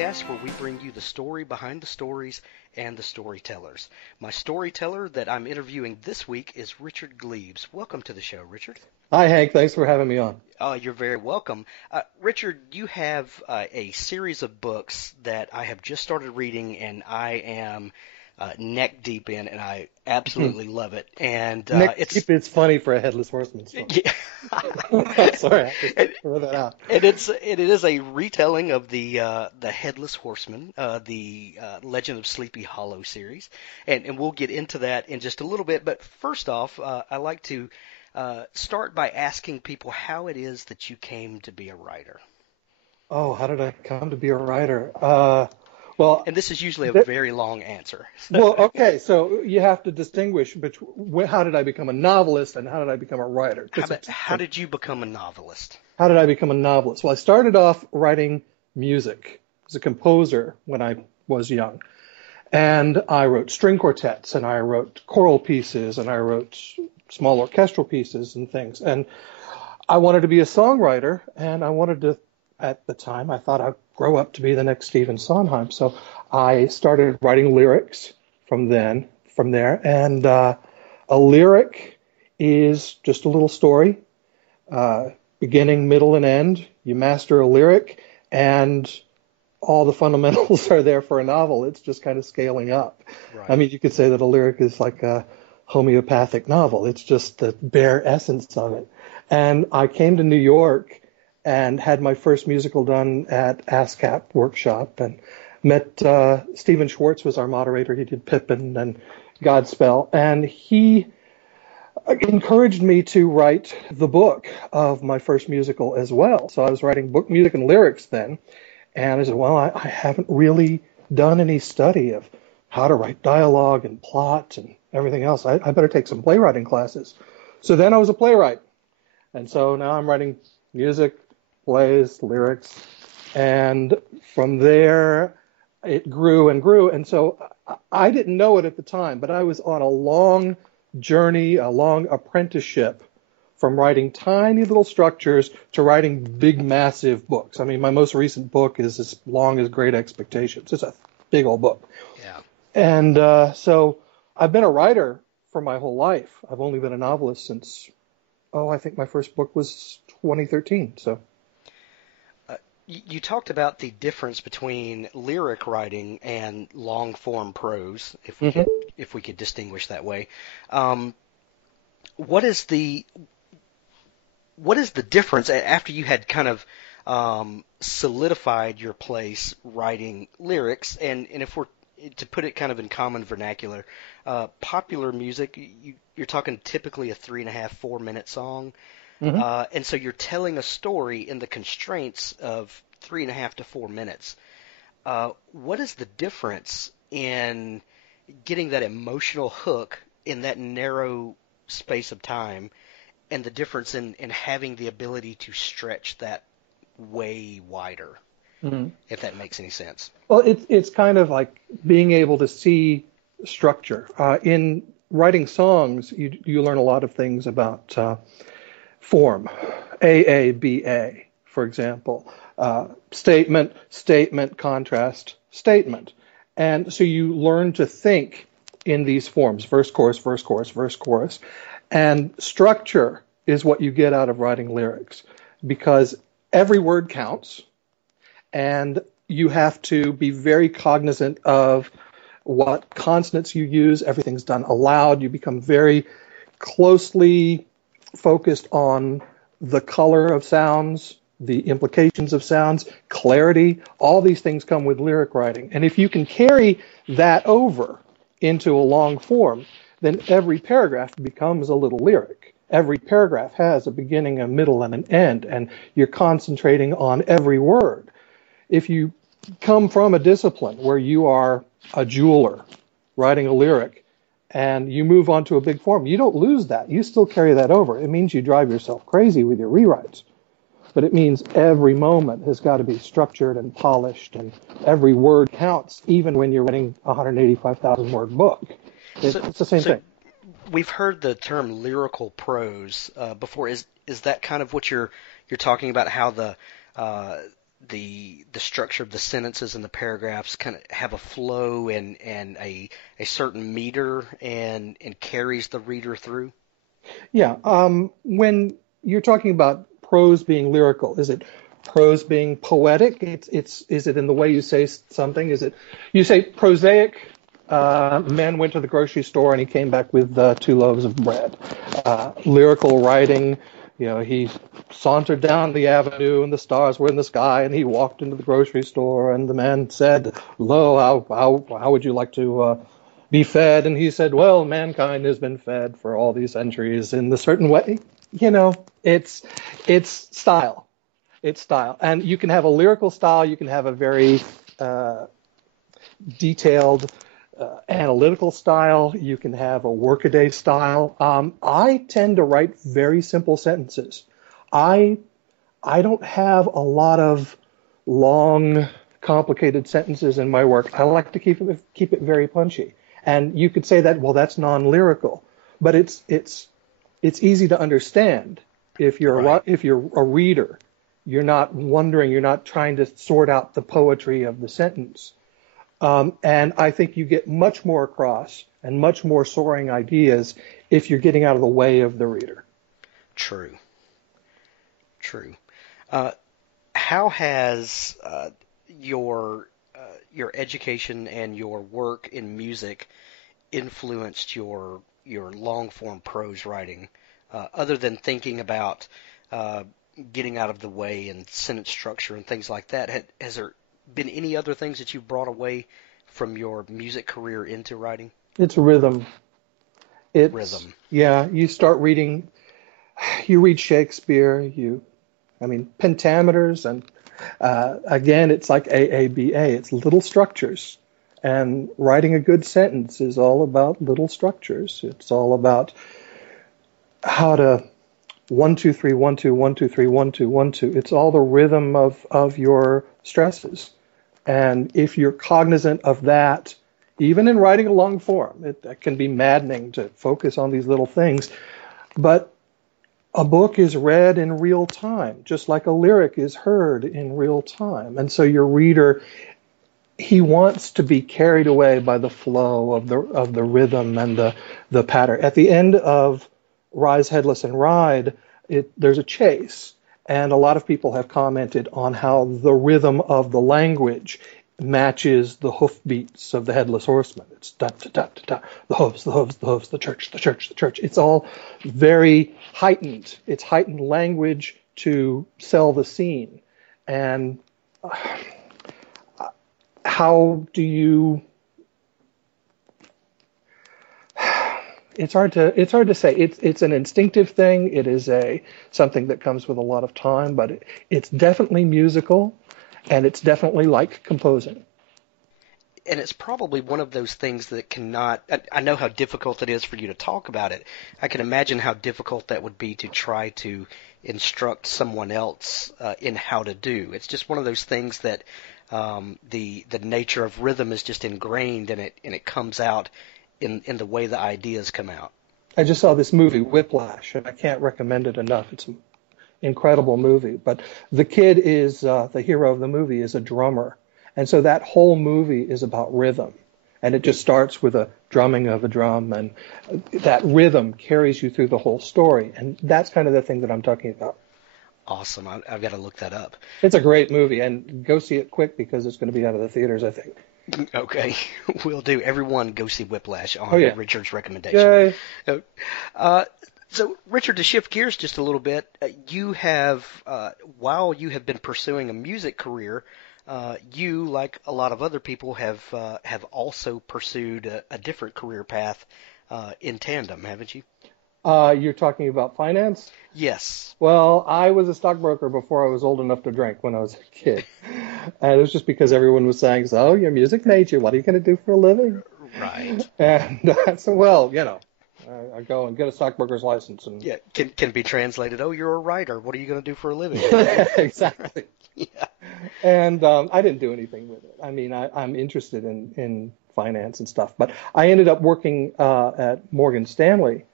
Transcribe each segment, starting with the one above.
podcast where we bring you the story behind the stories and the storytellers. My storyteller that I'm interviewing this week is Richard Gleaves. Welcome to the show, Richard. Hi, Hank. Thanks for having me on. You're very welcome. Richard, you have a series of books that I have just started reading, and I am neck deep in, and I absolutely love it. And it's funny for a headless horseman story. Yeah. Sorry, I just throw that out. And it is a retelling of the Headless Horseman, the Legend of Sleepy Hollow series, and we'll get into that in just a little bit. But first off, I like to start by asking people how it is that you came to be a writer. Oh, how did I come to be a writer? And this is usually a very long answer. Well, okay, so you have to distinguish between how did I become a novelist and how did I become a writer? How did you become a novelist? How did I become a novelist? Well, I started off writing music as a composer when I was young. And I wrote string quartets, and I wrote choral pieces, and I wrote small orchestral pieces and things. And I wanted to be a songwriter, and I wanted to, at the time, I thought I'd grow up to be the next Stephen Sondheim. So I started writing lyrics from there. And a lyric is just a little story, beginning, middle, and end. You master a lyric, and all the fundamentals are there for a novel. It's just kind of scaling up. Right. I mean, you could say that a lyric is like a homeopathic novel. It's just the bare essence of it. And I came to New York and had my first musical done at ASCAP workshop and met Stephen Schwartz was our moderator. He did Pippin and Godspell. And he encouraged me to write the book of my first musical as well. So I was writing book music and lyrics then. And I said, well, I haven't really done any study of how to write dialogue and plot and everything else. I better take some playwriting classes. So then I was a playwright. And so now I'm writing music, plays, lyrics. And from there, it grew and grew. And so I didn't know it at the time, but I was on a long journey, a long apprenticeship from writing tiny little structures to writing big, massive books. I mean, my most recent book is as long as Great Expectations. It's a big old book. Yeah. And so I've been a writer for my whole life. I've only been a novelist since, I think my first book was 2013. So. You talked about the difference between lyric writing and long-form prose, if we could distinguish that way. What is the difference after you had kind of solidified your place writing lyrics? And if we're to put it kind of in common vernacular, popular music, you're talking typically a 3.5, 4-minute song. And so you're telling a story in the constraints of 3.5 to 4 minutes. What is the difference in getting that emotional hook in that narrow space of time and the difference in having the ability to stretch that way wider, if that makes any sense? Well, it's kind of like being able to see structure. In writing songs, you learn a lot of things about form, AABA, for example, statement, contrast, statement. And so you learn to think in these forms, verse, chorus, verse, chorus, verse, chorus. And structure is what you get out of writing lyrics because every word counts and you have to be very cognizant of what consonants you use. Everything's done aloud. You become very closely focused on the color of sounds, the implications of sounds, clarity. All these things come with lyric writing. And if you can carry that over into a long form, then every paragraph becomes a little lyric. Every paragraph has a beginning, a middle, and an end, and you're concentrating on every word. If you come from a discipline where you are a jeweler writing a lyric, and you move on to a big form, you don't lose that. You still carry that over. It means you drive yourself crazy with your rewrites. But it means every moment has got to be structured and polished, and every word counts, even when you're writing a 185,000-word book. It's the same thing. We've heard the term lyrical prose before. Is that kind of what you're talking about? How the structure of the sentences and the paragraphs kind of have a flow and a certain meter and carries the reader through? Yeah. When you're talking about prose being lyrical, is it prose being poetic? Is it in the way you say something? Is it, you say prosaic? Man went to the grocery store and he came back with 2 loaves of bread. Lyrical writing, he sauntered down the avenue and the stars were in the sky and he walked into the grocery store and the man said, "Lo, how would you like to be fed?" And he said, "Well, mankind has been fed for all these centuries in a certain way." It's style. It's style. And you can have a lyrical style. You can have a very detailed analytical style. You can have a workaday style. I tend to write very simple sentences. I don't have a lot of long, complicated sentences in my work. I like to keep it very punchy. And you could say that, well, that's non-lyrical, but it's easy to understand if you're Right. if you're a reader. You're not wondering. You're not trying to sort out the poetry of the sentence. And I think you get much more across and much more soaring ideas if you're getting out of the way of the reader. True. True. Uh, how has your your education and your work in music influenced your long form prose writing, other than thinking about uh, getting out of the way and sentence structure and things like that? Has there been any other things that you've brought away from your music career into writing? It's rhythm. It's, Rhythm. yeah, you read Shakespeare, pentameters, and again, it's like AABA. It's little structures. And writing a good sentence is all about little structures. It's all about how to 1 2 3 1 2 1 2 3 1 2 1 2. It's all the rhythm of your stresses. And if you're cognizant of that, even in writing a long form, it can be maddening to focus on these little things. But a book is read in real time, just like a lyric is heard in real time. And so your reader, he wants to be carried away by the flow of the rhythm and the pattern. At the end of Rise, Headless, and Ride, there's a chase. And a lot of people have commented on how the rhythm of the language matches the hoofbeats of the Headless Horseman. It's da da da da da, the hooves, the hooves, the hooves, the church, the church, the church. It's all very heightened. It's heightened language to sell the scene. And how do you? It's hard to say. It's an instinctive thing. It is something that comes with a lot of time, but it's definitely musical, and it's definitely like composing. And it's probably one of those things that cannot. I know how difficult it is for you to talk about it. I can imagine how difficult that would be to try to instruct someone else in how to do. It's just one of those things that the nature of rhythm is just ingrained, and it comes out in the way the ideas come out. I just saw this movie, Whiplash, and I can't recommend it enough. It's an incredible movie. But the kid is the hero of the movie is a drummer, and so that whole movie is about rhythm. And it just starts with a drumming of a drum, and that rhythm carries you through the whole story. And that's kind of the thing that I'm talking about. Awesome. I've got to look that up. It's a great movie, and go see it quick because it's going to be out of the theaters, I think. Okay, will do. Everyone go see Whiplash Oh, on yeah. Richard's recommendation. Yay. Uh, so, Richard, to shift gears just a little bit, you have, while you have been pursuing a music career, you, like a lot of other people, have also pursued a different career path in tandem, haven't you? You're talking about finance? Yes. Well, I was a stockbroker before I was old enough to drink when I was a kid. And it was just because everyone was saying, so, you're a music major, what are you going to do for a living? Right. And I said, well, I go and get a stockbroker's license. And Yeah, can be translated, oh, you're a writer, what are you going to do for a living? exactly. Yeah. And I didn't do anything with it. I mean, I'm interested in finance and stuff. But I ended up working at Morgan Stanley.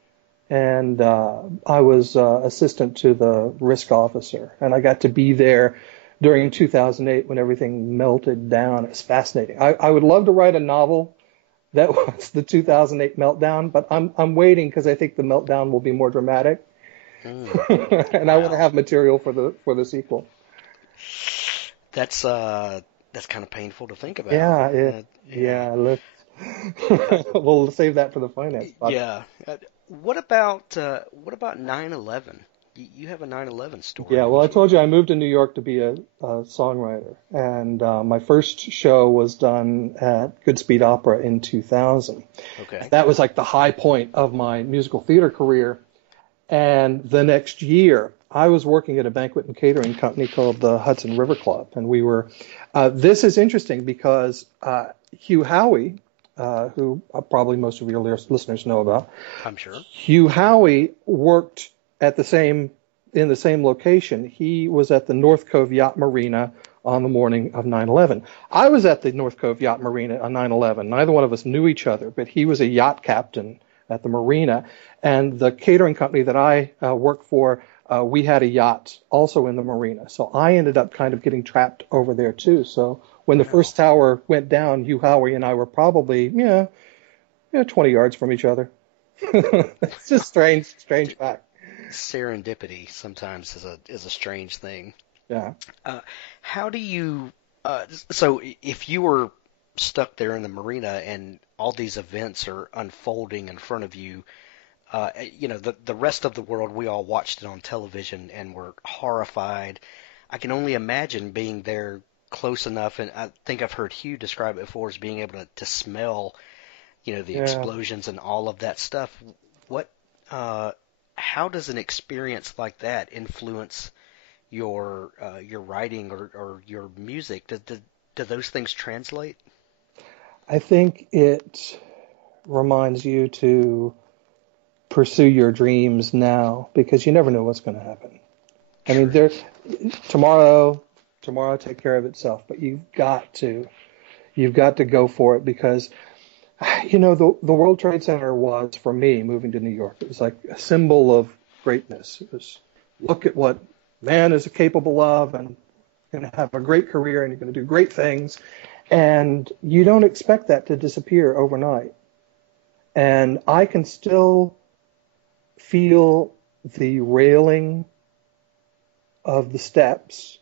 And I was assistant to the risk officer, and I got to be there during 2008 when everything melted down. It's fascinating. I would love to write a novel that was the 2008 meltdown, but I'm waiting because I think the meltdown will be more dramatic, Mm, and I want to wow. have material for the sequel. That's that's kind of painful to think about. Yeah, Yeah. yeah. Let's Uh, we'll save that for the finance podcast. yeah. What about 9/11? You have a 9/11 story, Yeah, well, don't I you? told you I moved to New York to be a songwriter, and my first show was done at Goodspeed Opera in 2000. Okay. That was like the high point of my musical theater career. And the next year, I was working at a banquet and catering company called the Hudson River Club, and we were. This is interesting because Hugh Howey, who probably most of your listeners know about, I'm sure. Hugh Howey worked at the same in the same location. He was at the North Cove Yacht Marina on the morning of 9/11. I was at the North Cove Yacht Marina on 9/11. Neither one of us knew each other, but he was a yacht captain at the marina, and the catering company that I worked for, we had a yacht also in the marina. So I ended up kind of getting trapped over there too. So when the Wow. first tower went down, Hugh Howey and I were probably 20 yards from each other. It's just strange fact. Serendipity sometimes is a strange thing. Yeah. Uh, how do you so if you were stuck there in the marina and all these events are unfolding in front of you, the rest of the world, we all watched it on television and were horrified. I can only imagine being there close enough, and I think I've heard Hugh describe it before as being able to smell, the Yeah. explosions and all of that stuff. What, uh, how does an experience like that influence your writing or your music? Do those things translate? I think it reminds you to pursue your dreams now because you never know what's going to happen. I mean, True. tomorrow, tomorrow take care of itself, but you've got to go for it because, the World Trade Center was, for me, moving to New York, it was like a symbol of greatness. It was, look at what man is capable of, and you're going to have a great career, and you're going to do great things. And you don't expect that to disappear overnight. And I can still feel the railing of the steps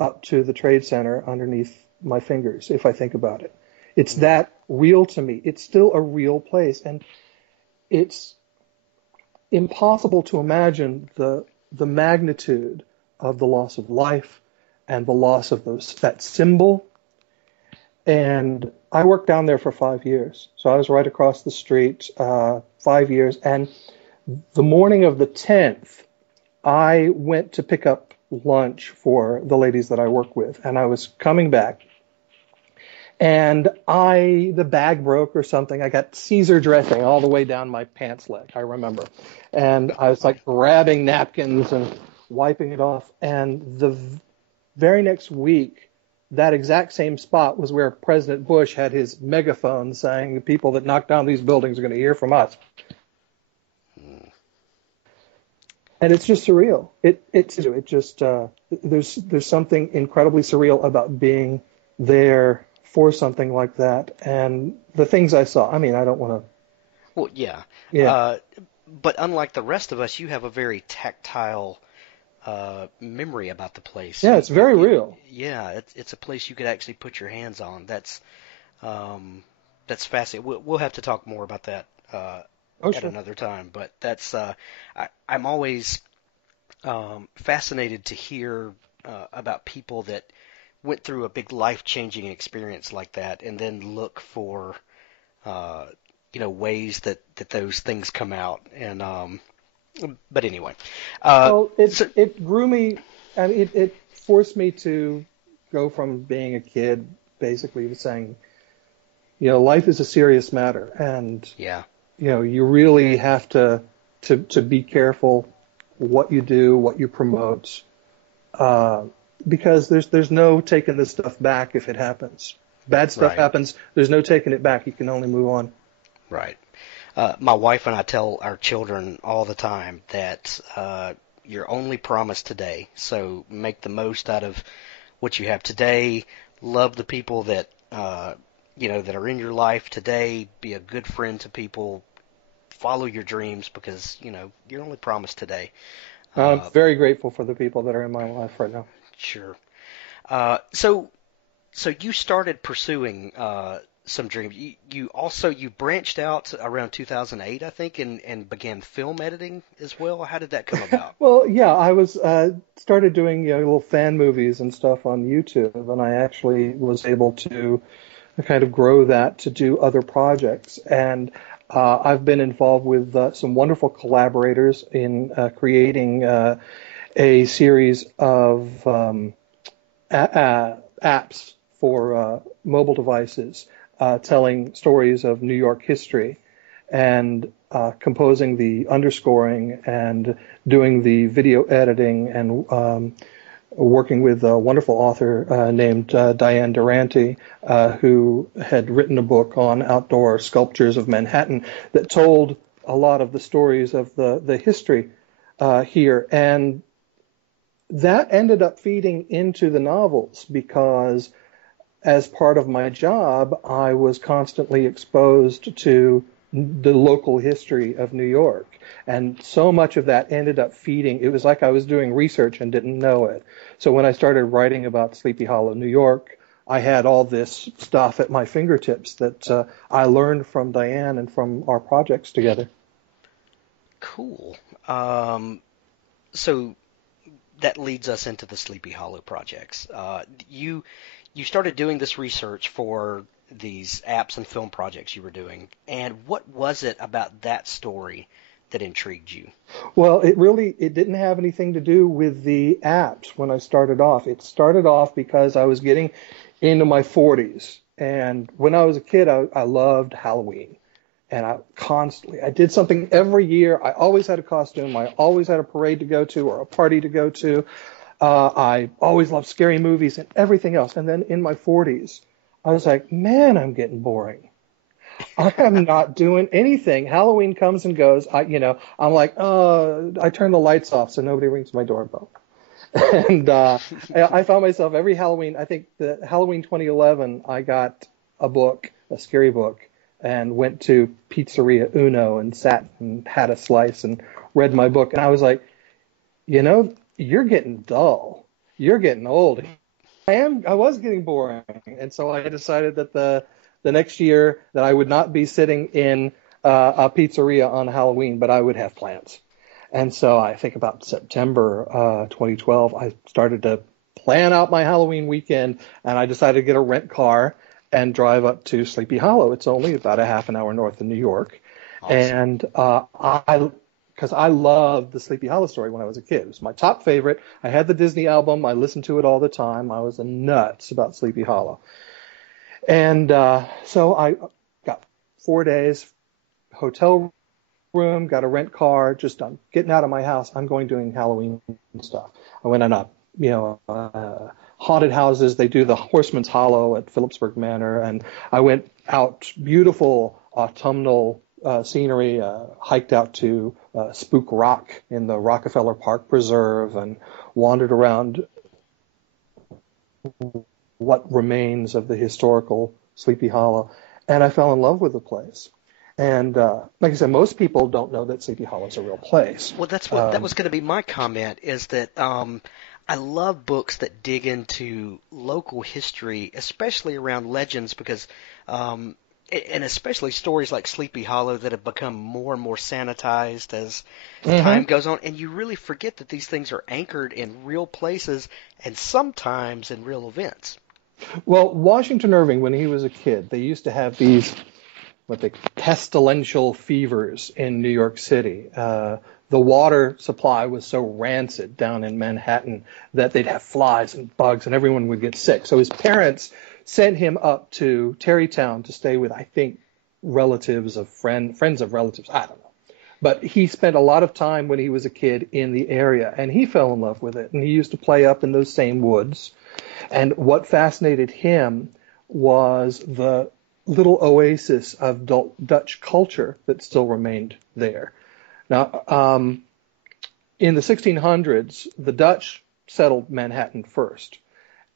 up to the Trade Center underneath my fingers, if I think about it. It's Mm, that real to me. It's still a real place. And it's impossible to imagine the magnitude of the loss of life and the loss of that symbol. And I worked down there for 5 years. So I was right across the street, 5 years. And the morning of the 10th, I went to pick up lunch for the ladies that I work with. And I was coming back. And the bag broke or something. I got Caesar dressing all the way down my pants leg, I remember. And I was like grabbing napkins and wiping it off. And the very next week, that exact same spot was where President Bush had his megaphone saying the people that knock down these buildings are going to hear from us. mm. And it's just surreal. It just there's something incredibly surreal about being there for something like that. And the things I saw. I mean, I don't want to. Well, yeah. Yeah, Uh, but unlike the rest of us, you have a very tactile memory about the place. yeah, it's very real. Yeah, it's a place you could actually put your hands on. Um, that's fascinating. We'll have to talk more about that Oh, at sure. another time. But I'm always fascinated to hear about people that went through a big life-changing experience like that, and then look for uh, ways that those things come out. And but anyway, Well, it so it grew me, and it forced me to go from being a kid basically to saying, life is a serious matter, and yeah, you really have to be careful what you do, what you promote, uh, because there's no taking this stuff back if it happens. Bad stuff right, happens. There's no taking it back. You can only move on. right. My wife and I tell our children all the time that you're only promised today. So make the most out of what you have today. Love the people that that are in your life today. Be a good friend to people. Follow your dreams because you're only promised today. I'm Uh, very grateful for the people that are in my life right now. sure. So you started pursuing some dreams. You branched out around 2008, I think, and began film editing as well. How did that come about? Well, yeah, I was started doing little fan movies and stuff on YouTube, and I actually was able to kind of grow that to do other projects. And I've been involved with some wonderful collaborators in creating a series of apps for mobile devices telling stories of New York history and composing the underscoring and doing the video editing and working with a wonderful author named Diane Durante, who had written a book on outdoor sculptures of Manhattan that told a lot of the stories of the history here. And that ended up feeding into the novels because as part of my job, I was constantly exposed to the local history of New York. And so much of that ended up feeding. It was like I was doing research and didn't know it. So when I started writing about Sleepy Hollow, New York, I had all this stuff at my fingertips that I learned from Diane and from our projects together. Cool. So that leads us into the Sleepy Hollow projects. You started doing this research for these apps and film projects you were doing, and what was it about that story that intrigued you? Well, it didn't have anything to do with the apps when I started off. It started off because I was getting into my 40s. And when I was a kid, I loved Halloween. And I did something every year. I always had a costume. I always had a parade to go to or a party to go to. I always loved scary movies and everything else. And then in my 40s, I was like, man, I'm getting boring. I am not doing anything. Halloween comes and goes. I'm like, I turn the lights off so nobody rings my doorbell. And I found myself every Halloween, I think the Halloween 2011, I got a book, a scary book, and went to Pizzeria Uno and sat and had a slice and read my book. And I was like, you're getting dull. You're getting old. I was getting boring. And so I decided that the next year that I would not be sitting in a pizzeria on Halloween, but I would have plans. And so I think about September 2012, I started to plan out my Halloween weekend, and I decided to get a rent car and drive up to Sleepy Hollow. It's only about a half an hour north of New York. Awesome. And because I loved the Sleepy Hollow story when I was a kid. It was my top favorite. I had the Disney album. I listened to it all the time. I was nuts about Sleepy Hollow. And so I got 4 days, hotel room, got a rent car, just I'm getting out of my house. I'm going doing Halloween stuff. I went on haunted houses. They do the Horseman's Hollow at Phillipsburg Manor. And I went out, beautiful autumnal scenery, hiked out to Spook Rock in the Rockefeller Park Preserve and wandered around what remains of the historical Sleepy Hollow. And I fell in love with the place. And like I said, most people don't know that Sleepy Hollow is a real place. Well, that was going to be my comment, is that I love books that dig into local history, especially around legends, because and especially stories like Sleepy Hollow that have become more and more sanitized as time goes on, and you really forget that these things are anchored in real places and sometimes in real events. Well, Washington Irving, when he was a kid, they used to have these pestilential fevers in New York City. The water supply was so rancid down in Manhattan that they'd have flies and bugs and everyone would get sick. So his parents sent him up to Tarrytown to stay with, I think, relatives of friends of relatives. I don't know. But he spent a lot of time when he was a kid in the area, and he fell in love with it. And he used to play up in those same woods. And what fascinated him was the little oasis of Dutch culture that still remained there. Now, in the 1600s, the Dutch settled Manhattan first,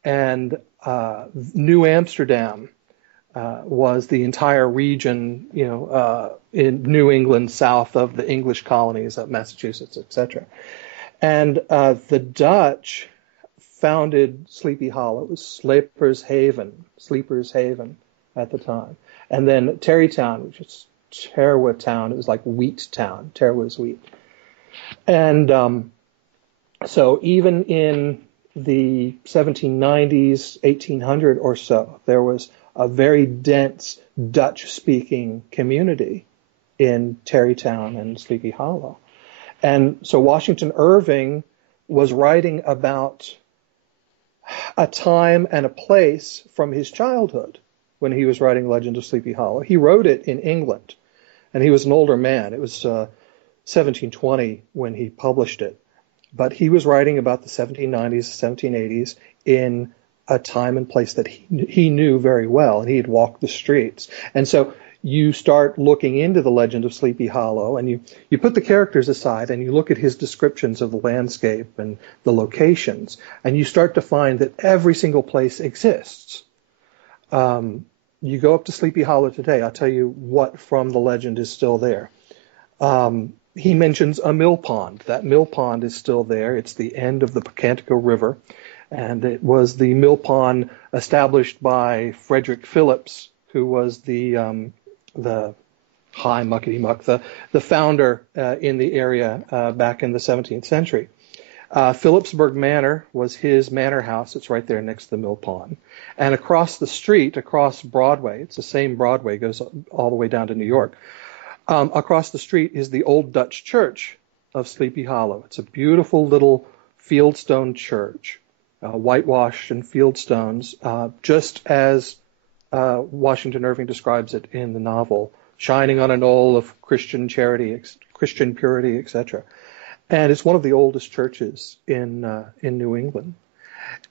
and New Amsterdam was the entire region, in New England, south of the English colonies of Massachusetts, etc. And the Dutch founded Sleepy Hollow. It was Sleeper's Haven at the time. And then Tarrytown, which is Terwa Town. It was like Wheat Town. Terwa's wheat. And so even in the 1790s, 1800 or so, there was a very dense Dutch-speaking community in Tarrytown and Sleepy Hollow. And so Washington Irving was writing about a time and a place from his childhood when he was writing Legend of Sleepy Hollow. He wrote it in England, and he was an older man. It was 1720 when he published it. But he was writing about the 1790s, 1780s in a time and place that he knew very well, and he had walked the streets. And so you start looking into the Legend of Sleepy Hollow, and you put the characters aside, and you look at his descriptions of the landscape and the locations, and you start to find that every single place exists. You go up to Sleepy Hollow today, I'll tell you what from the legend is still there. He mentions a mill pond. That mill pond is still there. It's the end of the Pocantico River, and it was the mill pond established by Frederick Phillips, who was the high muckety-muck, the founder in the area back in the 17th century. Phillipsburg Manor was his manor house. It's right there next to the mill pond. And across the street, across Broadway, it's the same Broadway, goes all the way down to New York. Across the street is the Old Dutch Church of Sleepy Hollow. It's a beautiful little fieldstone church, whitewashed and fieldstones, just as Washington Irving describes it in the novel, shining on a knoll of Christian charity, Christian purity, etc. And it's one of the oldest churches in New England.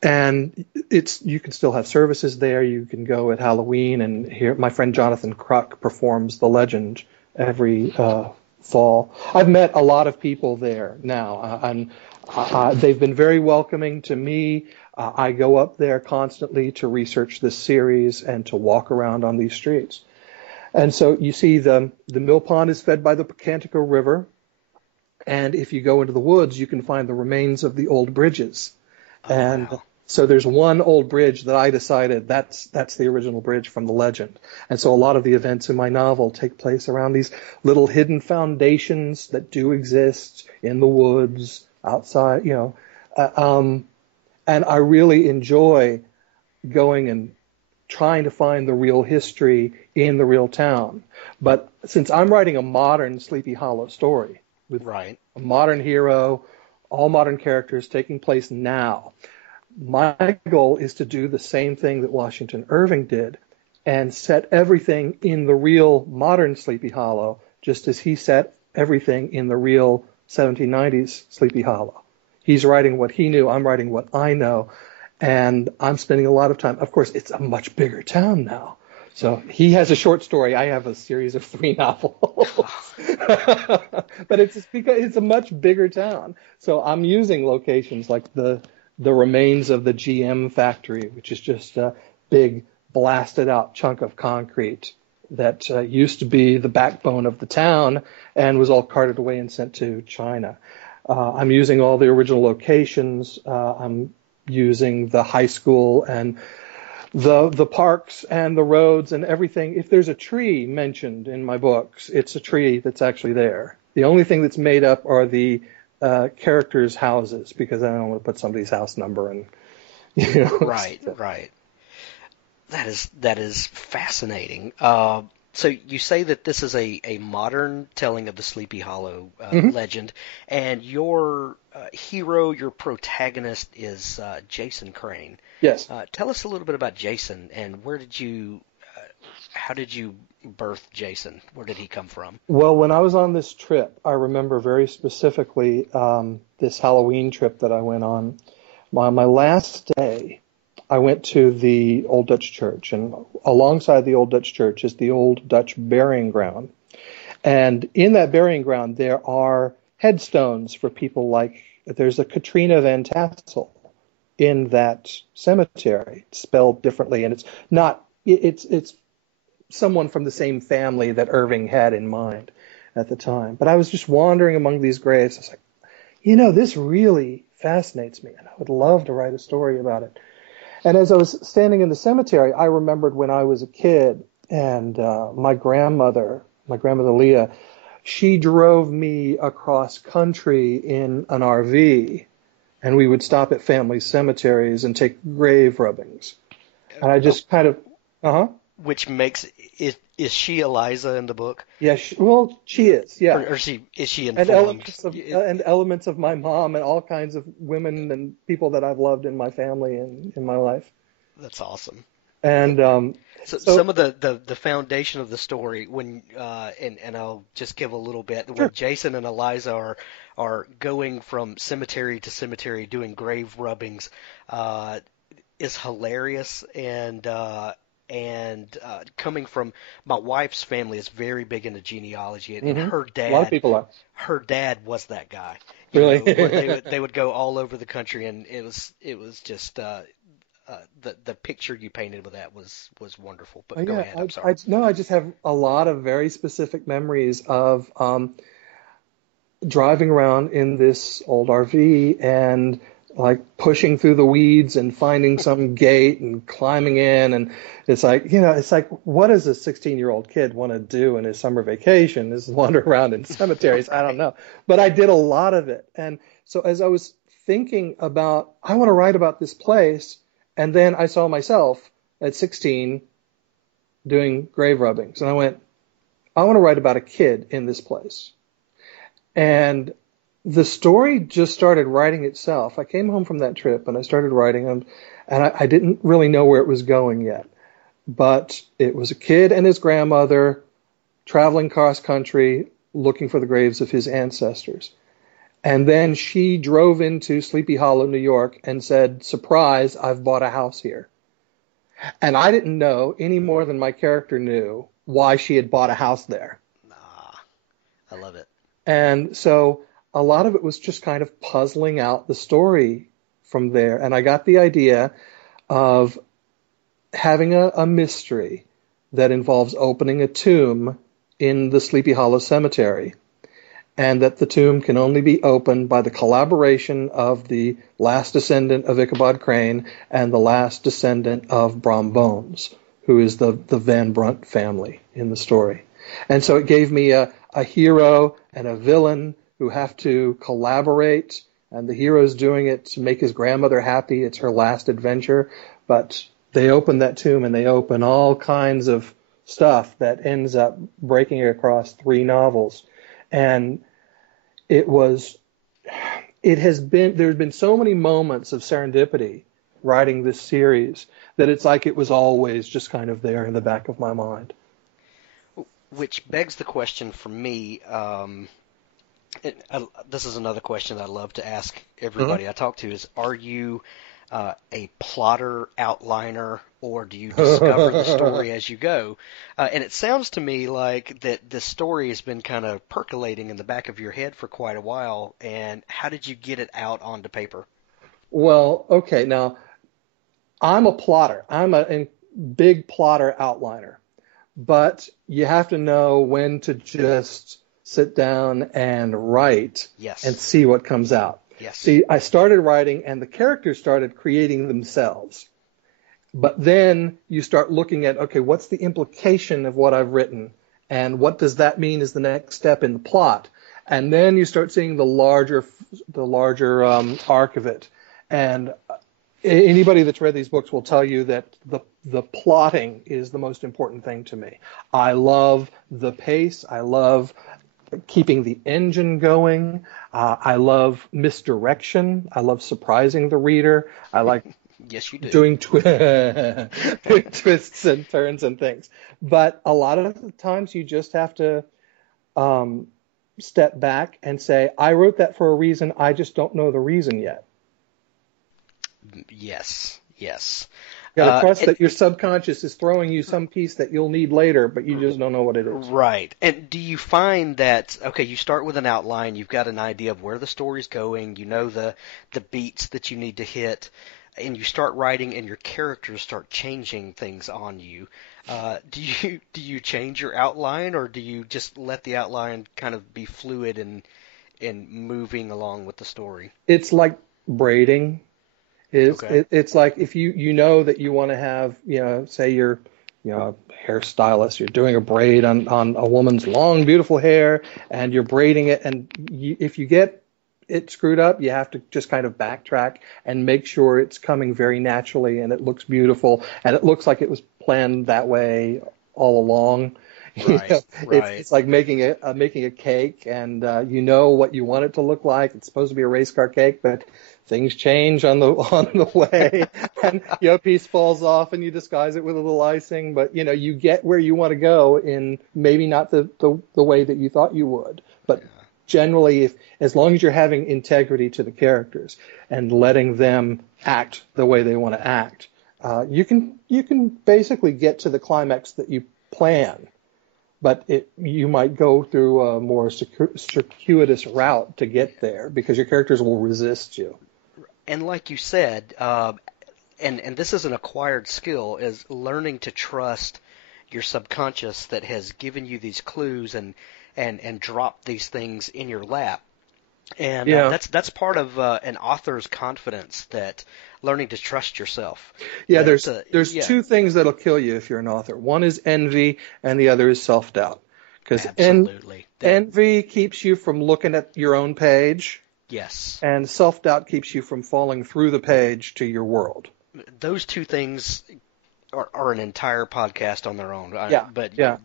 And you can still have services there. You can go at Halloween and hear my friend Jonathan Cruck performs the legend every fall. I've met a lot of people there now, and they've been very welcoming to me. I go up there constantly to research this series and to walk around on these streets. And so you see the mill pond is fed by the Pocantico River. And if you go into the woods, you can find the remains of the old bridges. Oh, and wow. So there's one old bridge that I decided that's the original bridge from the legend. And so a lot of the events in my novel take place around these little hidden foundations that do exist in the woods, outside, and I really enjoy going and trying to find the real history in the real town. But since I'm writing a modern Sleepy Hollow story with a modern hero, all modern characters taking place now, my goal is to do the same thing that Washington Irving did and set everything in the real modern Sleepy Hollow, just as he set everything in the real 1790s Sleepy Hollow. He's writing what he knew, I'm writing what I know, and I'm spending a lot of time. Of course, it's a much bigger town now. So he has a short story. I have a series of 3 novels. But it's because it's a much bigger town. So I'm using locations like the remains of the GM factory, which is just a big blasted out chunk of concrete that used to be the backbone of the town and was all carted away and sent to China. I'm using all the original locations. I'm using the high school and the parks and the roads and everything. If there's a tree mentioned in my books, it's a tree that's actually there. The only thing that's made up are the characters' houses, because I don't want to put somebody's house number and Right. That is fascinating. So you say that this is a modern telling of the Sleepy Hollow legend, and your hero, your protagonist, is Jason Crane. Yes. Tell us a little bit about Jason, and how did you birth Jason? Where did he come from? Well, when I was on this trip, I remember very specifically this Halloween trip that I went on. My last day, I went to the Old Dutch Church, and alongside the Old Dutch Church is the Old Dutch Burying Ground. And in that burying ground, there are headstones for people like, there's a Katrina Van Tassel in that cemetery. It's spelled differently, and it's not, it's someone from the same family that Irving had in mind at the time. But I was just wandering among these graves. I was like, this really fascinates me, and I would love to write a story about it. And as I was standing in the cemetery, I remembered when I was a kid, and my grandmother Leah, she drove me across country in an RV, and we would stop at family cemeteries and take grave rubbings. And I just kind of, Which makes is she Eliza in the book? Yeah, she is, yeah. Or is she And informed? elements of my mom and all kinds of women and people that I've loved in my family and in my life. That's awesome. And so some of the foundation of the story, when and I'll just give a little bit, sure. when Jason and Eliza are going from cemetery to cemetery doing grave rubbings, is hilarious, and coming from my wife's family is very big into genealogy, and her A lot of people are. her dad was that guy. Really? Where they would go all over the country, and it was just the picture you painted with that was wonderful. But go ahead. I'm sorry. I just have a lot of very specific memories of driving around in this old RV and like pushing through the weeds and finding some gate and climbing in. And it's like, what does a 16-year-old kid want to do in his summer vacation? Is wander around in cemeteries? I don't know. But I did a lot of it. And so as I was thinking about, I want to write about this place, and then I saw myself at 16 doing grave rubbings. And I went, I want to write about a kid in this place. And the story just started writing itself. I came home from that trip and I started writing them, and I didn't really know where it was going yet. But it was a kid and his grandmother traveling cross country looking for the graves of his ancestors. And then she drove into Sleepy Hollow, New York, and said, "Surprise, I've bought a house here." And I didn't know any more than my character knew why she had bought a house there. I love it. And so a lot of it was just kind of puzzling out the story from there. And I got the idea of having a mystery that involves opening a tomb in the Sleepy Hollow Cemetery, and that the tomb can only be opened by the collaboration of the last descendant of Ichabod Crane and the last descendant of Brom Bones, who is the Van Brunt family in the story. And so it gave me a hero and a villain who have to collaborate, and the hero's doing it to make his grandmother happy. It's her last adventure, but they open that tomb and they open all kinds of stuff that ends up breaking across 3 novels. And there's been so many moments of serendipity writing this series that it's like it was always just kind of there in the back of my mind. Which begs the question for me, this is another question I love to ask everybody I talk to, is, are you a plotter, outliner, or do you discover the story as you go? And it sounds to me like that the story has been kind of percolating in the back of your head for quite a while, and how did you get it out onto paper? Well, okay, now, I'm a plotter. I'm a big plotter outliner. But you have to know when to just sit down and write and see what comes out. Yes. See, I started writing and the characters started creating themselves. But then you start looking at, okay, what's the implication of what I've written? And what does that mean is the next step in the plot? And then you start seeing the larger arc of it. And anybody that's read these books will tell you that the plotting is the most important thing to me. I love the pace. I love keeping the engine going. I love misdirection. I love surprising the reader. I like yes, you do. doing twists and turns and things. But a lot of the times you just have to step back and say, I wrote that for a reason. I just don't know the reason yet. Yes, yes. You got to trust And that your subconscious is throwing you some piece that you'll need later, but you just don't know what it is. right. And do you find that, okay, you start with an outline, you've got an idea of where the story's going, you know the beats that you need to hit, and you start writing and your characters start changing things on you. Do you change your outline, or do you just let the outline kind of be fluid and moving along with the story? It's like braiding. Okay. It's like if you know that you want to have, say you're, a hairstylist, you're doing a braid on a woman's long, beautiful hair, and you're braiding it, and if you get it screwed up, you have to just kind of backtrack and make sure it's coming very naturally and it looks beautiful and it looks like it was planned that way all along. Right, right. It's like making a cake, and you know what you want it to look like. It's supposed to be a race car cake, but things change on the on the way, and a piece falls off, and you disguise it with a little icing. But you get where you want to go in maybe not the way that you thought you would, but generally, as long as you're having integrity to the characters and letting them act the way they want to act, you can basically get to the climax that you plan. But you might go through a more circuitous route to get there because your characters will resist you. And like you said, and this is an acquired skill, is learning to trust your subconscious that has given you these clues and dropped these things in your lap. And Yeah. that's part of an author's confidence, that learning to trust yourself. Yeah, That, there's yeah, two things that'll kill you if you're an author. One is envy, and the other is self-doubt. Because absolutely. envy keeps you from looking at your own page, Yes. and self-doubt keeps you from falling through the page to your world. Those two things are an entire podcast on their own. Yeah, But yeah.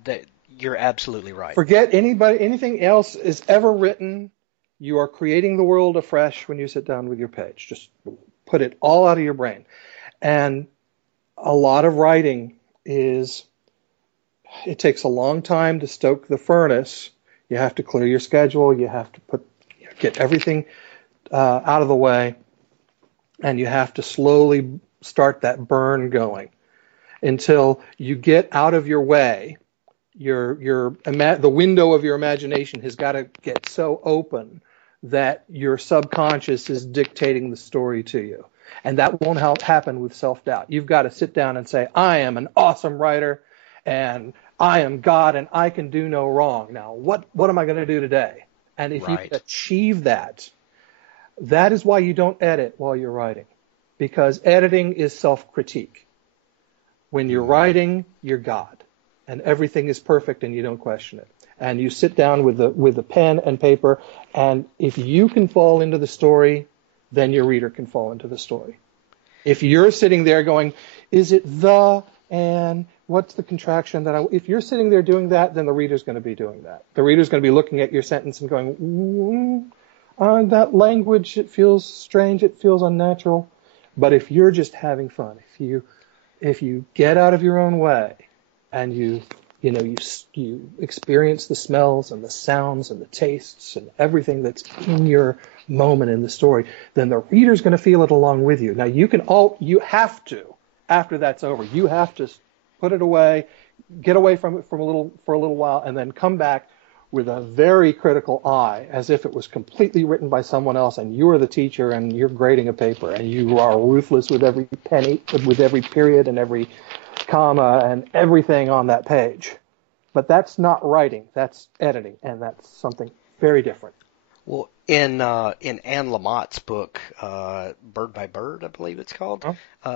you're absolutely right. Forget anything else is ever written. You are creating the world afresh when you sit down with your page. Just put it all out of your brain. And a lot of writing it takes a long time to stoke the furnace. You have to clear your schedule. You have to get everything out of the way. And you have to slowly start that burn going until you get out of your way. The window of your imagination has got to get so open that your subconscious is dictating the story to you. And that won't happen with self-doubt. You've got to sit down and say, I am an awesome writer, and I am God, and I can do no wrong. Now, what am I going to do today? And if you achieve that, that is why you don't edit while you're writing, because editing is self-critique. When you're writing, you're God, and everything is perfect, and you don't question it. And you sit down with the pen and paper, and if you can fall into the story, then your reader can fall into the story. If you're sitting there going, is it the, and what's the contraction if you're sitting there doing that, then the reader's going to be doing that. The reader's going to be looking at your sentence and going, that language, it feels strange, it feels unnatural. But if you're just having fun, if you get out of your own way and you experience the smells and the sounds and the tastes and everything that's in your moment in the story, then the reader's going to feel it along with you. Now you have to, after that's over, you have to put it away, get away from it for a little while, and then come back with a very critical eye, as if it was completely written by someone else, and you are the teacher and you're grading a paper, and you are ruthless with every penny, with every period and every comma and everything on that page. But that's not writing, that's editing, and that's something very different. Well, in Anne Lamott's book, Bird by Bird, I believe it's called,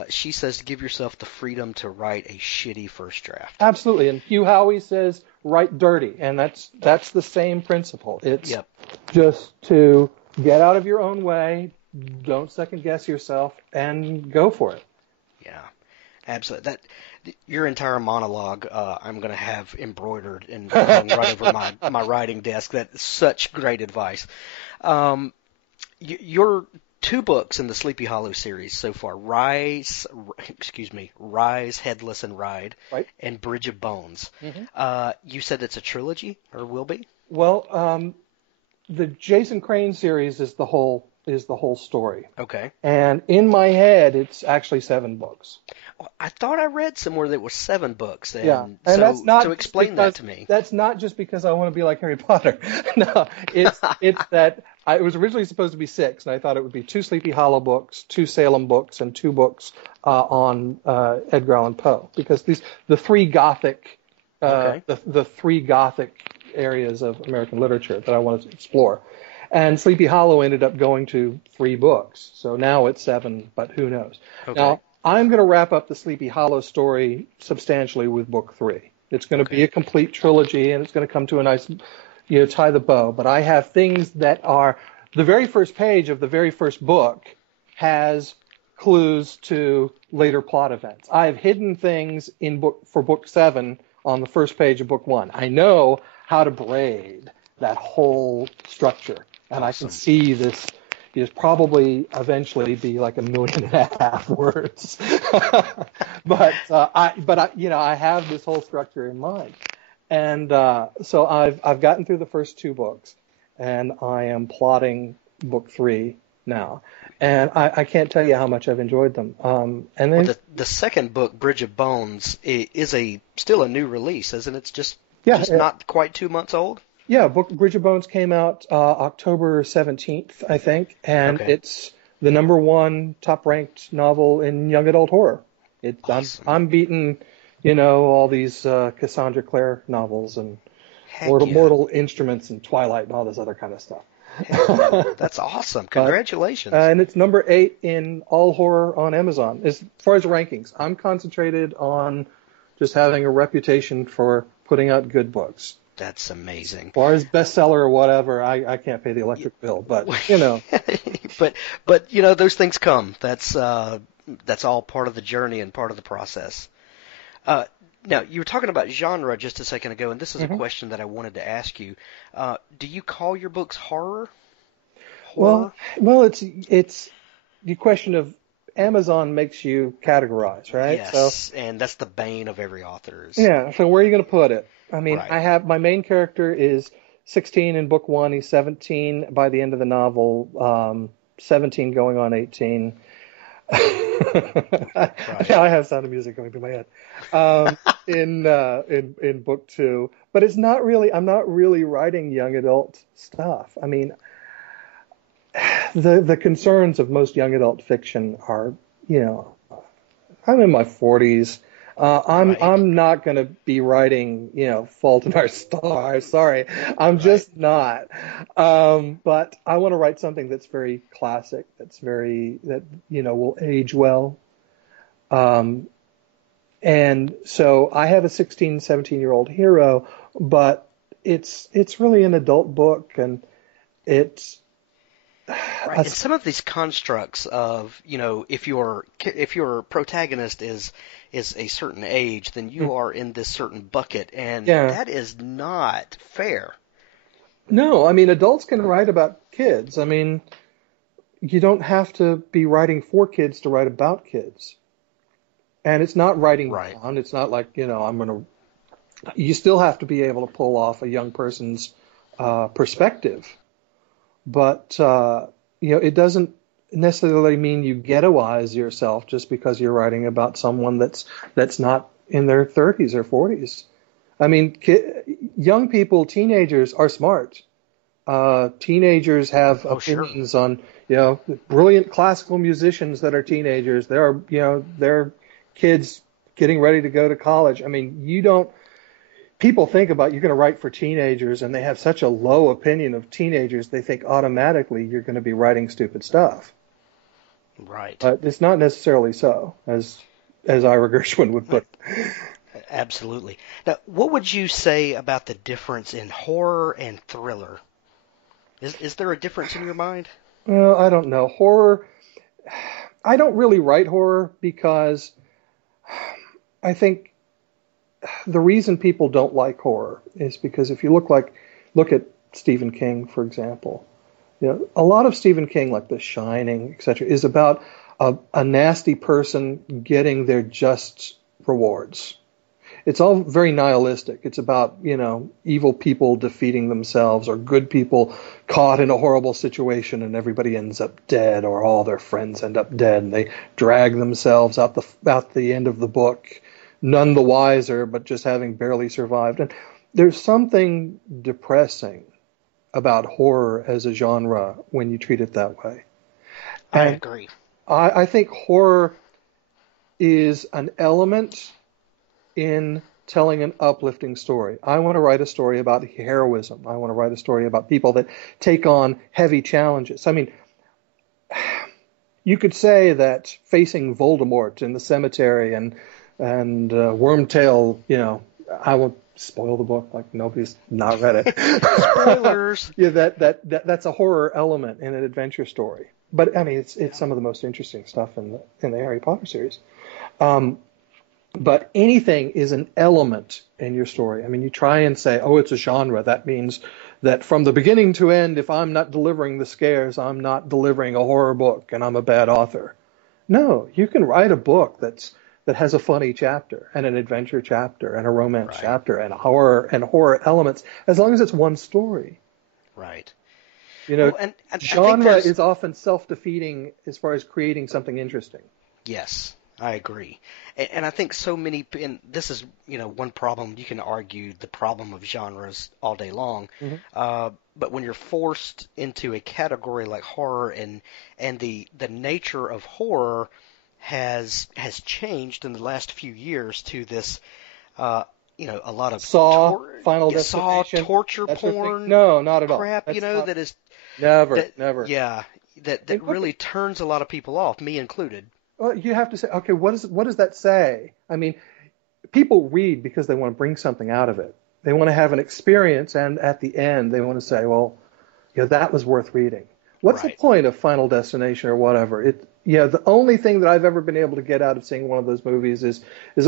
she says to give yourself the freedom to write a shitty first draft. Absolutely, and Hugh Howey says write dirty, and that's the same principle. It's just to get out of your own way, don't second guess yourself, and go for it. Yeah, absolutely. Your entire monologue, I'm going to have embroidered and hung right over my writing desk. That's such great advice. Your two books in the Sleepy Hollow series so far, Rise, Headless and Ride, right, and Bridge of Bones. You said it's a trilogy, or will be? Well, the Jason Crane series is the whole story. Okay. And in my head, it's actually 7 books. I thought I read somewhere that it was 7 books, Yeah, and and that's so not just explain that because to me. I want to be like Harry Potter. No, it's that it was originally supposed to be 6, and I thought it would be 2 Sleepy Hollow books, 2 Salem books, and 2 books on Edgar Allan Poe, because the three Gothic Okay. the three Gothic areas of American literature that I wanted to explore. And Sleepy Hollow ended up going to 3 books. So now it's 7, but who knows? Okay. Now, I'm going to wrap up the Sleepy Hollow story substantially with book 3. It's going to be Okay. a complete trilogy, and it's going to come to a nice, tie the bow. But I have things that are the very first page of the very first book has clues to later plot events. I've hidden things for book 7 on the first page of book 1. I know how to braid that whole structure, and I can Awesome. see this is probably eventually be like 1.5 million words. I have this whole structure in mind, and so I've gotten through the first 2 books, and I am plotting book 3 now, and I can't tell you how much I've enjoyed them. And Well, then the second book, Bridge of Bones, is still a new release, isn't it? It's yeah, just not quite 2 months old. yeah, Bridge of Bones came out October 17th, I think, and Okay. it's the number 1 top-ranked novel in young adult horror. Awesome. I'm beating, all these Cassandra Clare novels and Heck yeah. Mortal Instruments and Twilight and all this other kind of stuff. Heck yeah. That's awesome. But Congratulations. and it's number 8 in all horror on Amazon. As far as rankings, I'm concentrated on just having a reputation for putting out good books. That's amazing. As far as bestseller or whatever, I can't pay the electric bill, but but those things come. That's all part of the journey and part of the process. Uh, Now you were talking about genre just a second ago, and this is a Mhm. question that I wanted to ask you. Do you call your books horror? Well, Horror? well, it's the question of Amazon makes you categorize, right? So Yes, and that's the bane of every author's. yeah, so where are you going to put it? I mean, Right. I have my main character is 16 in book 1. He's 17 by the end of the novel, 17 going on 18. Right. Now I have Sound of Music going through my head. In book 2, but it's not really. I'm not really writing young adult stuff. I mean, the concerns of most young adult fiction are, you know, I'm in my 40s. Right. I'm not going to be writing, Fault in Our Stars. Sorry, I'm Right. just not. But I want to write something that's very classic, that will age well. Um, and so I have a 16, 17-year-old hero, but it's really an adult book, and it's Right. a, And some of these constructs of, if your protagonist is a certain age, then you are in this certain bucket, and yeah. that is not fair. No, I mean, adults can write about kids. I mean, you don't have to be writing for kids to write about kids. And it's not writing Right. down. It's not like, you still have to be able to pull off a young person's perspective. But, it doesn't necessarily mean you ghettoize yourself just because you're writing about someone that's not in their 30s or 40s. I mean, young people, teenagers are smart. Teenagers have Oh, sure. opinions on, brilliant classical musicians that are teenagers. They're kids getting ready to go to college. I mean, people think about you're going to write for teenagers, and they have such a low opinion of teenagers, they think automatically you're going to be writing stupid stuff. Right. But it's not necessarily so, as Ira Gershwin would put it. Absolutely. Now, what would you say about the difference in horror and thriller? Is there a difference in your mind? Well, I don't know. Horror, I don't really write horror because I think the reason people don't like horror is because if you look at Stephen King, for example, a lot of Stephen King, like The Shining, etc., is about a nasty person getting their just rewards. it's all very nihilistic. It's about, evil people defeating themselves or good people caught in a horrible situation and everybody ends up dead or all their friends end up dead and they drag themselves out the end of the book, none the wiser, but just having barely survived. And there's something depressing about horror as a genre when you treat it that way. I And agree. I think horror is an element in telling an uplifting story. I want to write a story about heroism. I want to write a story about people that take on heavy challenges. I mean, you could say that facing Voldemort in the cemetery and Wormtail, I won't spoil the book, like nobody's not read it. Spoilers. Yeah, that's a horror element in an adventure story. But I mean, it's some of the most interesting stuff in the Harry Potter series. But anything is an element in your story. I mean, you try and say, oh, it's a genre. That means that from the beginning to end, if I'm not delivering the scares, I'm not delivering a horror book and I'm a bad author. No, you can write a book that has a funny chapter and an adventure chapter and a romance Right. chapter and horror elements, as long as it's one story. Right. And I think genre is often self-defeating as far as creating something interesting. Yes, I agree. And I think so many, and this is, one problem, you can argue the problem of genres all day long, Mm-hmm. but when you're forced into a category like horror and the nature of horror has changed in the last few years to this, a lot of Final Saw Destination, torture porn No, not at all. crap, that is, Never. yeah, that really turns a lot of people off, me included. Well, you have to say, okay, what does that say? I mean, people read because they want to bring something out of it. They want to have an experience, and at the end, they want to say, well, that was worth reading. What's the point of Final Destination or whatever? The only thing that I've ever been able to get out of seeing one of those movies is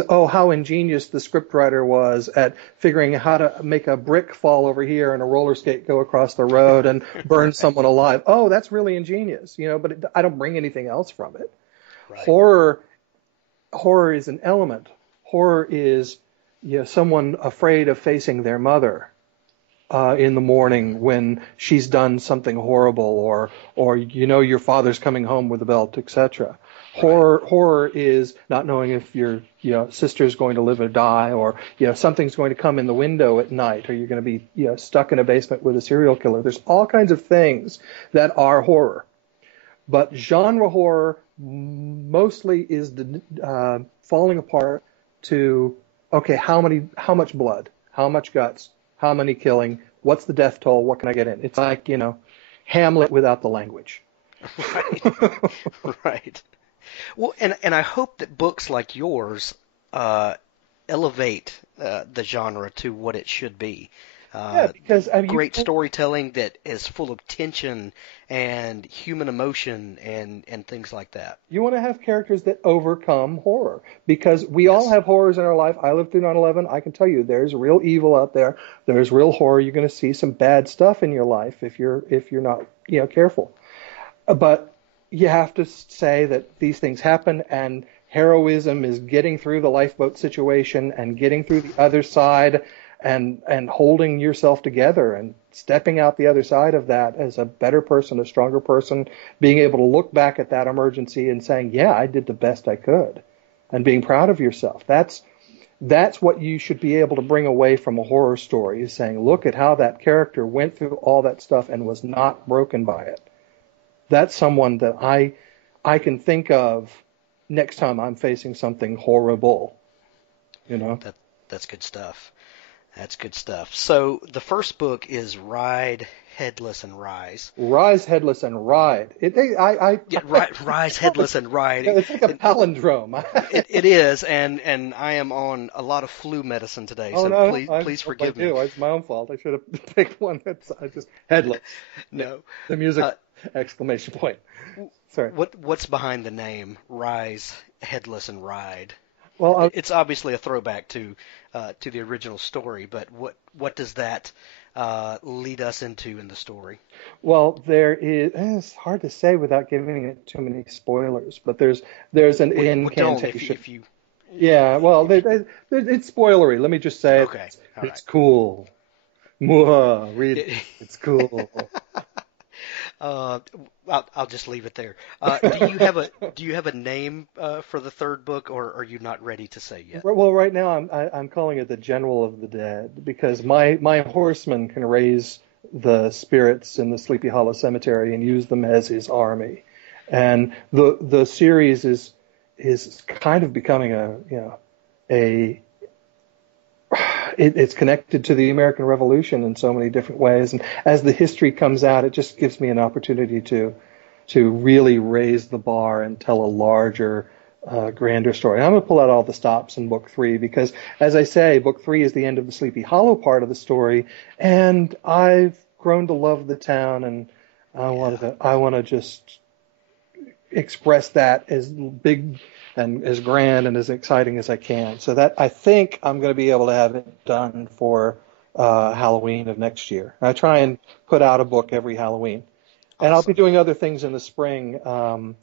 how ingenious the scriptwriter was at figuring how to make a brick fall over here and a roller skate go across the road and burn someone alive. Oh, that's really ingenious, but I don't bring anything else from it. Right. Horror is an element. Horror is someone afraid of facing their mother in the morning when she's done something horrible, or your father's coming home with a belt, etc. Right. Horror is not knowing if your sister's going to live or die, or something's going to come in the window at night, or you're going to be stuck in a basement with a serial killer. There's all kinds of things that are horror. But genre horror mostly is falling apart to, okay, how much blood, how much guts, how many killing, what's the death toll, what can I get in? It's like, Hamlet without the language. Right. Right. Well, and I hope that books like yours elevate the genre to what it should be. Because great storytelling that is full of tension and human emotion and things like that. You want to have characters that overcome horror, because we all have horrors in our life. I lived through 9/11. I can tell you there's real evil out there. There's real horror. You're going to see some bad stuff in your life if you're not careful. But you have to say that these things happen, and heroism is getting through the lifeboat situation and getting through the other side and holding yourself together and stepping out the other side of that as a better person, a stronger person, being able to look back at that emergency and saying, yeah, I did the best I could, and being proud of yourself. That's what you should be able to bring away from a horror story, is saying, look at how that character went through all that stuff and was not broken by it. That's someone that I can think of next time I'm facing something horrible. That's good stuff. That's good stuff. So the first book is Ride, Headless, and Rise. Rise, Headless, and Ride. Rise, Headless, and Ride. It's like a palindrome. It is, and I am on a lot of flu medicine today, please forgive me. It's my own fault. I should have picked one that's just headless. No. The music, exclamation point. Sorry. What's behind the name Rise, Headless, and Ride? Well, it's obviously a throwback to the original story, but what does that lead us into in the story? Well, it's hard to say without giving it too many spoilers, but there's an incantation. Yeah, well, it's spoilery. Let me just say Okay, all right. it's cool. Mwah, read it. It's cool. Uh, I'll just leave it there. Do you have a name for the third book, or are you not ready to say yet? Well, right now I'm calling it the General of the Dead because my horseman can raise the spirits in the Sleepy Hollow Cemetery and use them as his army, and the series is kind of becoming a it's connected to the American Revolution in so many different ways, and as the history comes out, it just gives me an opportunity to really raise the bar and tell a larger, grander story. I'm going to pull out all the stops in book three because, as I say, book three is the end of the Sleepy Hollow part of the story, and I've grown to love the town, and Yeah. I want to just express that as big and as grand and as exciting as I can. So that I think I'm going to be able to have it done for Halloween of next year. I try and put out a book every Halloween, and I'll be Awesome. doing other things in the spring. So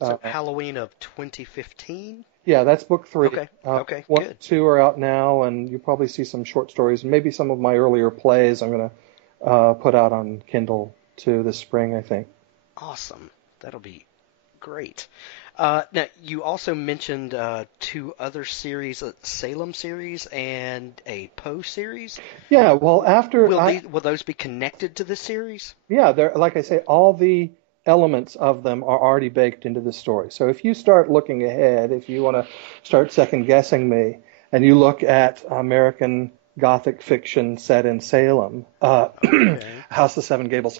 Uh, Halloween of 2015? yeah, that's book three. Okay. Okay, One good. and two are out now, and you'll probably see some short stories and maybe some of my earlier plays. I'm going to put out on Kindle too this spring, I think. Awesome. That'll be great. Now, you also mentioned two other series, a Salem series and a Poe series. Yeah, well, after Will those be connected to this series? yeah, they're like I say, all the elements of them are already baked into the story. So if you start looking ahead, if you want to start second guessing me, and you look at American Gothic fiction set in Salem, Okay. House of Seven Gables,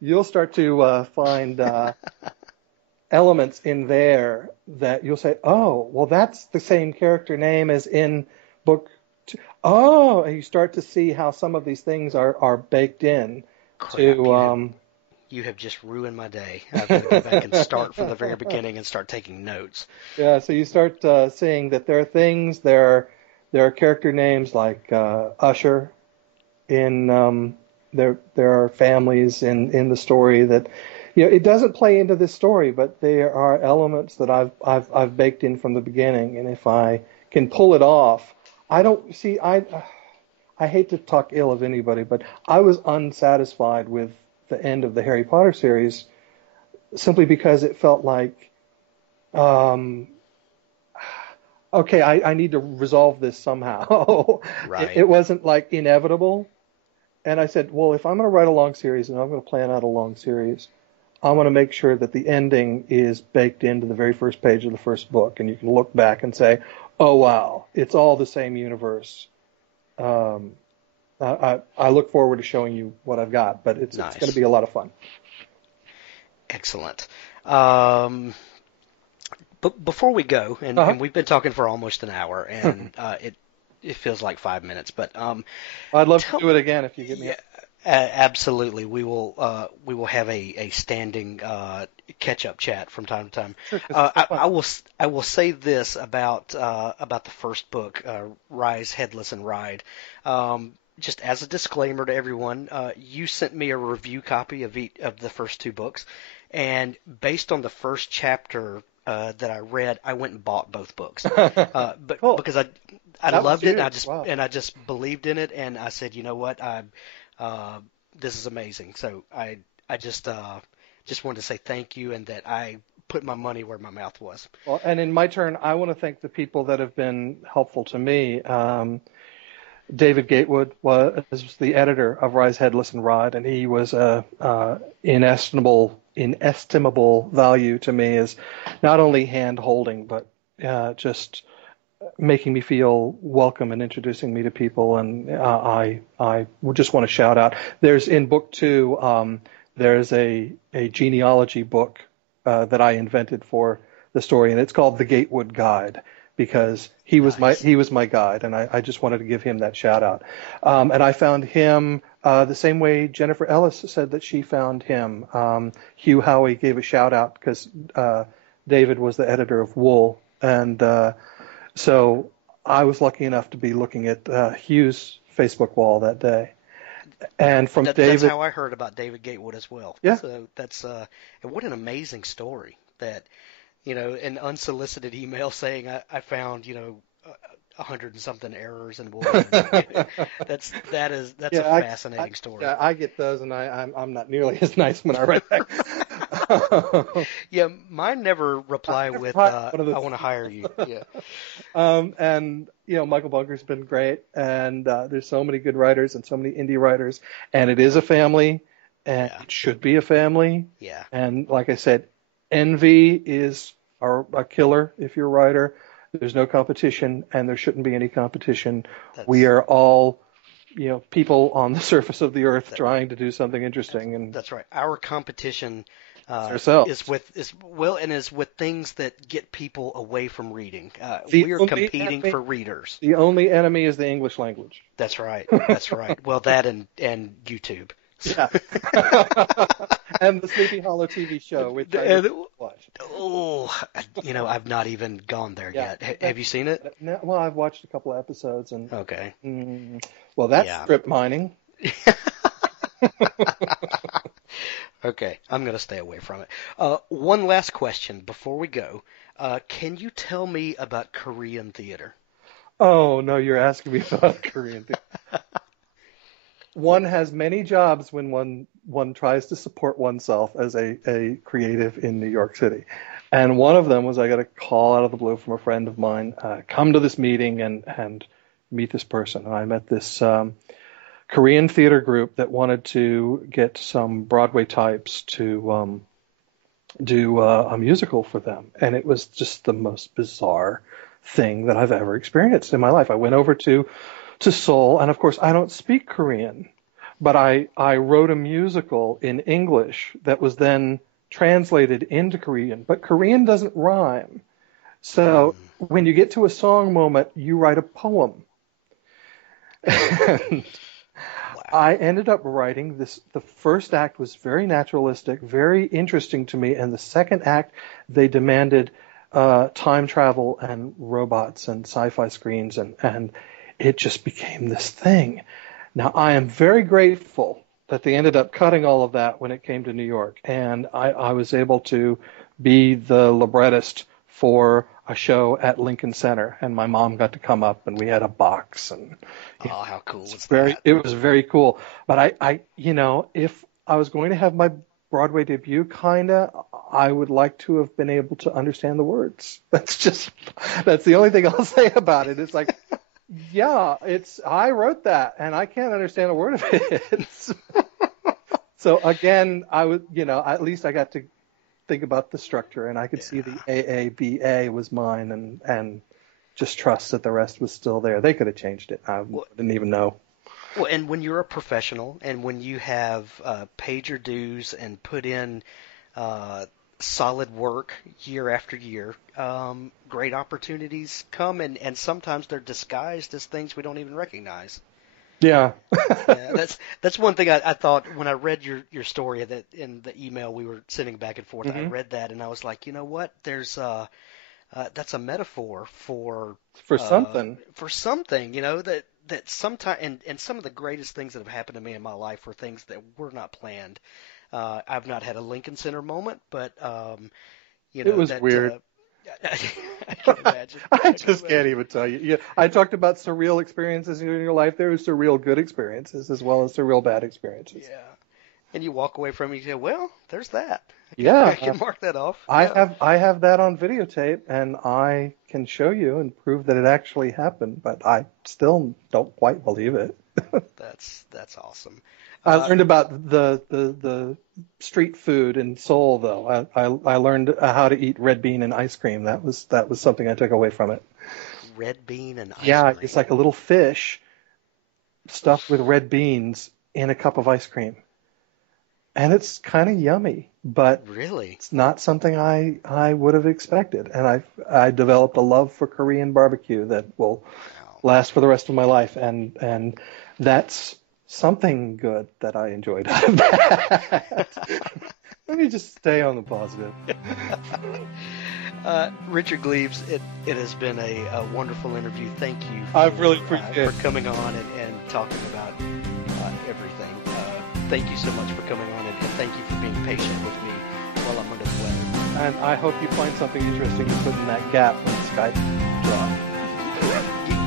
you'll start to find elements in there that you'll say, oh, well, that's the same character name as in book two. Oh, and you start to see how some of these things are baked in Crap, to you have just ruined my day. I've got to go back and start from the very beginning and start taking notes. yeah, so you start seeing that there are things, there are character names like Usher in there are families in the story that it doesn't play into this story, but there are elements that I've baked in from the beginning, and if I can pull it off, I don't see I hate to talk ill of anybody, but I was unsatisfied with the end of the Harry Potter series simply because it felt like um, okay, I need to resolve this somehow. Right. It wasn't like inevitable. And I said, well, if I'm going to write a long series and I'm going to plan out a long series, I want to make sure that the ending is baked into the very first page of the first book. And you can look back and say, oh, wow, it's all the same universe. Um, I look forward to showing you what I've got, but it's going to Nice. be a lot of fun. Excellent. Um, but before we go, Uh-huh. and we've been talking for almost an hour, and it feels like 5 minutes, but I'd love to tell do it again if you get me yeah, up. absolutely. We will have a standing catch up chat from time to time. Sure, because it's I fun. will say this about the first book, Rise Headless and Ride. Just as a disclaimer to everyone, you sent me a review copy of the first two books, and based on the first chapter that I read, I went and bought both books. But Cool. because I That was loved it, and you. Wow. I just believed in it, and I said, you know what, uh, this is amazing. So I just wanted to say thank you, and that I put my money where my mouth was. Well, and in my turn, I want to thank the people that have been helpful to me. David Gatewood was the editor of Rise Headless and Ride, and he was a inestimable value to me as not only hand holding, but just making me feel welcome and introducing me to people. And I would just want to shout out. There's in book two, there's a genealogy book that I invented for the story, and it's called The Gatewood Guide because Nice. he was my guide, and I just wanted to give him that shout out. And I found him the same way Jennifer Ellis said that she found him. Hugh Howey gave a shout out because David was the editor of Wool, and so I was lucky enough to be looking at Hugh's Facebook wall that day. And from That's David, how I heard about David Gatewood as well. yeah, So that's and what an amazing story that an unsolicited email saying I found, 100 and something errors in Word. That's a Yeah, fascinating story. yeah, I get those, and I'm not nearly as nice when I write that. Yeah, mine never reply I've with tried one of I those. want to hire you. Yeah. And Michael Bunker's been great, and there's so many good writers and so many indie writers, and it is a family, and Yeah. it should be a family. Yeah. And like I said, envy is a killer if you're a writer. There's no competition, and there shouldn't be any competition. We That's are all, people on the surface of the earth that, trying to do something interesting, and that's right. Our competition is ourselves. with things that get people away from reading. The We're only competing enemy, for readers. the only enemy is the English language. That's right. That's right. Well, that and YouTube. Yeah. And the Sleepy Hollow TV show, which I watched. Oh, I've not even gone there Yeah. yet. Have you seen it? Well, I've watched a couple of episodes, and Okay. Well, that's Yeah. strip mining. Okay, I'm going to stay away from it. One last question before we go. Can you tell me about Korean theater? Oh, no, you're asking me about Korean theater. One has many jobs when one tries to support oneself as a creative in New York City. And one of them was I got a call out of the blue from a friend of mine, come to this meeting and meet this person. And I met this Korean theater group that wanted to get some Broadway types to do a musical for them. And it was just the most bizarre thing that I've ever experienced in my life. I went over to Seoul, and of course I don't speak Korean, but I wrote a musical in English that was then translated into Korean, but Korean doesn't rhyme. So when you get to a song moment, you write a poem. And I ended up writing this. The first act was very naturalistic, very interesting to me, and the second act, they demanded time travel and robots and sci-fi screens, and it just became this thing. Now, I am very grateful that they ended up cutting all of that when it came to New York, and I was able to be the librettist for a show at Lincoln Center, and my mom got to come up, and we had a box, and Oh, how cool was that? it was very cool. But I if I was going to have my Broadway debut, I would like to have been able to understand the words. That's the only thing I'll say about it. It's like, yeah, I wrote that, and I can't understand a word of it. So again, at least I got to think about the structure, and I could see the AABA was mine, and just trust that the rest was still there. They could have changed it. I didn't even know. Well, and when you're a professional, and when you have paid your dues and put in solid work year after year, great opportunities come, and sometimes they're disguised as things we don't even recognize. Yeah. Yeah, that's one thing I thought when I read your story that in the email we were sending back and forth. I read that and I was like, you know what? There's that's a metaphor for something. For something, that sometimes and some of the greatest things that have happened to me in my life were things that were not planned. I've not had a Lincoln Center moment, but it was weird. I can imagine. I just can't even tell you. Yeah, I talked about surreal experiences in your life. There are surreal good experiences as well as surreal bad experiences. Yeah. And you walk away from it and you say, well, there's that. I can mark that off. I have that on videotape, and I can show you and prove that it actually happened, but I still don't quite believe it. That's awesome. I learned about the street food in Seoul, though. I learned how to eat red bean and ice cream. That was something I took away from it. Red bean and ice cream. Yeah, it's like a little fish stuffed with red beans in a cup of ice cream. And it's kind of yummy, but really, it's not something I would have expected. And I developed a love for Korean barbecue that will last for the rest of my life. And that's something good that I enjoyed out of that. Let me just stay on the positive. Richard Gleaves, it has been a wonderful interview. Thank you for coming on and talking about everything. Thank you so much for coming on, and thank you for being patient with me while I'm under the weather. And I hope you find something interesting to put in that gap when Skype drops.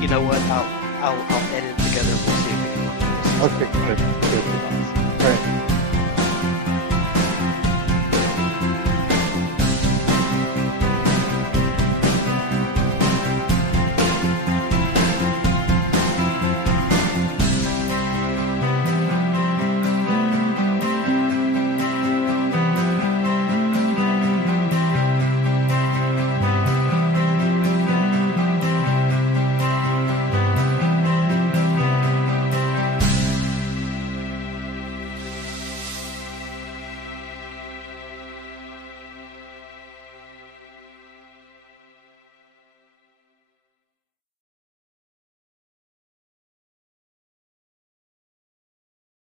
You know what? I'll edit it together and we'll see if we can. Okay, good. All right.